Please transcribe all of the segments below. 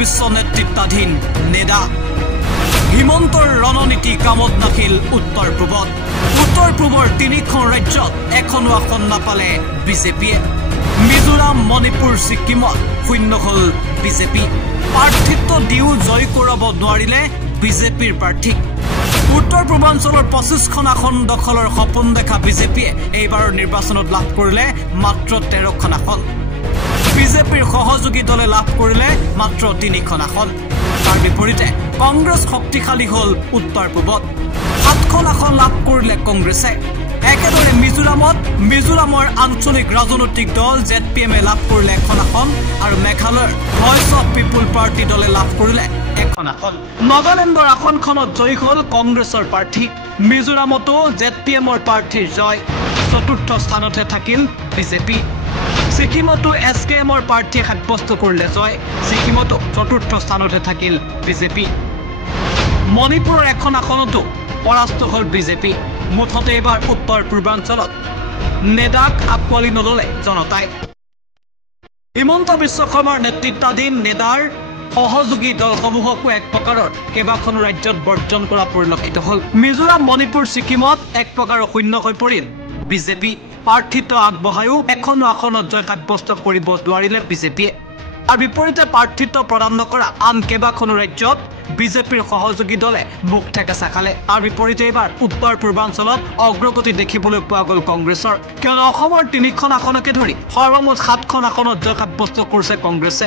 বিশ্ব নেতৃত্বাধীন নেডা হিমন্তৰ ৰণনীতি কামত নাখিল উত্তৰ পূবৰ তিনিখন ৰাজ্যত এখনো আসন নাপালে বিজেপিয়ে মিজোৰাম মণিপুৰ ছিকিমত শূন্য হল বিজেপি প্ৰাৰ্থিত্ব দিও জয় কৰাব নোৱাৰিলে বিজেপিৰ প্ৰাৰ্থীক উত্তৰ পূৰ্বাঞ্চলৰ 25খন আসন দখলৰ সপোন দেখা বিজেপিয়ে এইবাৰৰ নিৰ্বাচনত লাভ কৰিলে মাত্ৰ 13খন আসন বিজেপিৰ সহযোগী দলে লাভ কৰিলে মাত্ৰ 3খন আসন তাৰ বিপৰীতে কংগ্ৰেছ শক্তিশালী হল উত্তৰ পূবত 7খন আসন লাভ কৰিলে কংগ্ৰেছে একেদৰে মিজোৰামৰ আঞ্চলিক ৰাজনৈতিক দল জেডপিএমে লাভ কৰিলে এখন আসন আৰু মেঘালয়ৰ ভয়েস অফ পিপুল পাৰ্টি দলে লাভ কৰিলে এখন আসন নাগালেণ্ডৰ আসনখনত জয়ী হল কংগ্ৰেছৰ প্ৰাৰ্থী মিজোৰামতো জেডপিএমৰ প্ৰাৰ্থীৰ জয় চতুৰ্থ স্থানতে থাকিল বিজেপি ছিকিমতো এছকেএমৰ প্ৰাৰ্থীয়ে সাব্যস্ত কৰিলে জয় ছিকিমতো চতুৰ্থ স্থানতে থাকিল বিজেপি মণিপুৰৰ এখন আসনতো পৰাস্ত হল বিজেপি মুঠতে এবাৰ উত্তৰ পূৰ্বাঞ্চলত নেডাক আকোৱালি নললে জনতাই হিমন্ত বিশ্ব শৰ্মাৰ নেতৃত্বাধীন নেডাৰ সহযোগী দলসমূহকো এক প্ৰকাৰৰ কেইবাখনো ৰাজ্যত বৰ্জন কৰা পৰিলক্ষিত হল মিজোৰাম মণিপুৰ ছিকিমত এক প্ৰকাৰ শূন্য হৈ পৰিল বিজেপি প্ৰাৰ্থিত্ব আগবঢ়ায়ো এখনো আসনত জয় সাব্যস্ত কৰিব নোৱাৰিলে বিজেপিয়ে আৰু বিপৰীতে প্ৰাৰ্থিত্ব প্ৰদান নকৰা আন কেইবাখনো ৰাজ্যত বিজেপিৰ সহযোগী দলে মুখ ঠেকেচা খালে আৰু বিপৰীতে এইবাৰ উত্তৰ পূৰ্বাঞ্চলত অগ্ৰগতি দেখিবলৈ পোৱা গ'ল কংগ্ৰেছৰ কিয়নো অসমৰ 3খন আসনকে ধৰি সৰ্বমুঠ 7খন আসনত জয় সাব্যস্ত কৰিছে কংগ্ৰেছে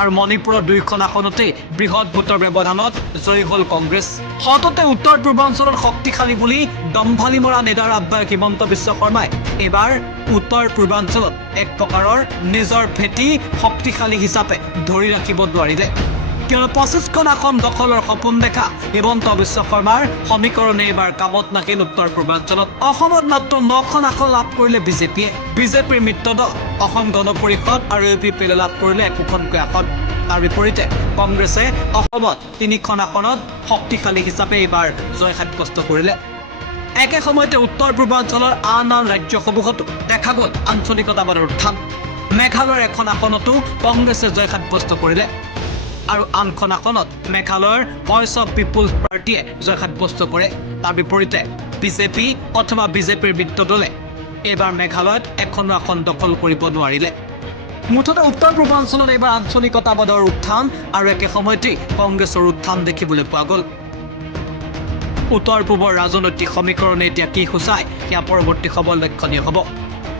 আৰু মণিপুৰৰ 2খন আসনতে বৃহৎ ভোটৰ ব্যৱধানত জয়ী হল কংগ্ৰেছ সততে উত্তৰ পূৰ্বাঞ্চলৰ শক্তিশালী বুলি দম্ভালি মৰা নেডাৰ আহ্বায়ক হিমন্ত বিশ্ব শৰ্মাই এইবাৰ উত্তৰ পূৰ্বাঞ্চলত এক প্ৰকাৰৰ নিজৰ ভেটি শক্তিশালী হিচাপে ধৰি ৰাখিব নোৱাৰিলে কিয়নো 25খন আসন দখলৰ সপোন দেখা হিমন্ত বিশ্ব শৰ্মাৰ সমীকৰণে এইবাৰ কামত নাখিল উত্তৰ পূৰ্বাঞ্চলত অসমত মাত্ৰ 9খন আসন লাভ কৰিলে বিজেপিৰ মিত্ৰদল অসম গণ পৰিষদ আৰু ইউপিপিএলে লাভ কৰিলে একোখনকৈ আসন তাৰ বিপৰীতে কংগ্ৰেছে অসমত 3খন আসনত শক্তিশালী হিচাপে এইবাৰ জয় সাব্যস্ত কৰিলে একে সময়তে উত্তৰ পূৰ্বাঞ্চলৰ আন ৰাজ্যসমূহতো দেখা গ'ল আঞ্চলিকতাবাদৰ উত্থান মেঘালয়ৰ এখন আসনতো কংগ্ৰেছে জয় সাব্যস্ত কৰিলে আৰু আনখন আসনত মেঘালয়ৰ ভয়েস অফ পিপুল পাৰ্টিয়ে জয় সাব্যস্ত কৰে তাৰ বিপৰীতে বিজেপি অথবা বিজেপিৰ মিত্ৰদলে এইবাৰ মেঘালয়ত এখন আসন দখল কৰিব নোৱাৰিলে মুঠতে উত্তৰ পূৰ্বাঞ্চলত এইবাৰ আঞ্চলিকতাবাদৰ উত্থান আৰু একে সময়তে কংগ্ৰেছৰ উত্থান দেখিবলৈ পোৱা গ'ল উত্তৰ পূবৰ ৰাজনৈতিক সমীকৰণে এতিয়া কি সূচায় সেয়া পৰৱৰ্তী সময় লক্ষণীয় হ'ব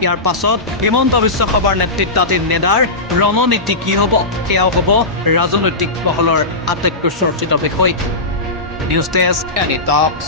ইয়াৰ পাছত হিমন্ত বিশ্ব শৰ্মাৰ নেতৃত্বাধীন নেডাৰ ৰণনীতি কি হ'ব সেয়াও হ'ব ৰাজনৈতিক মহলৰ আটাইতকৈ চৰ্চিত বিষয় নিউজ ডেস্ক এনি টক্স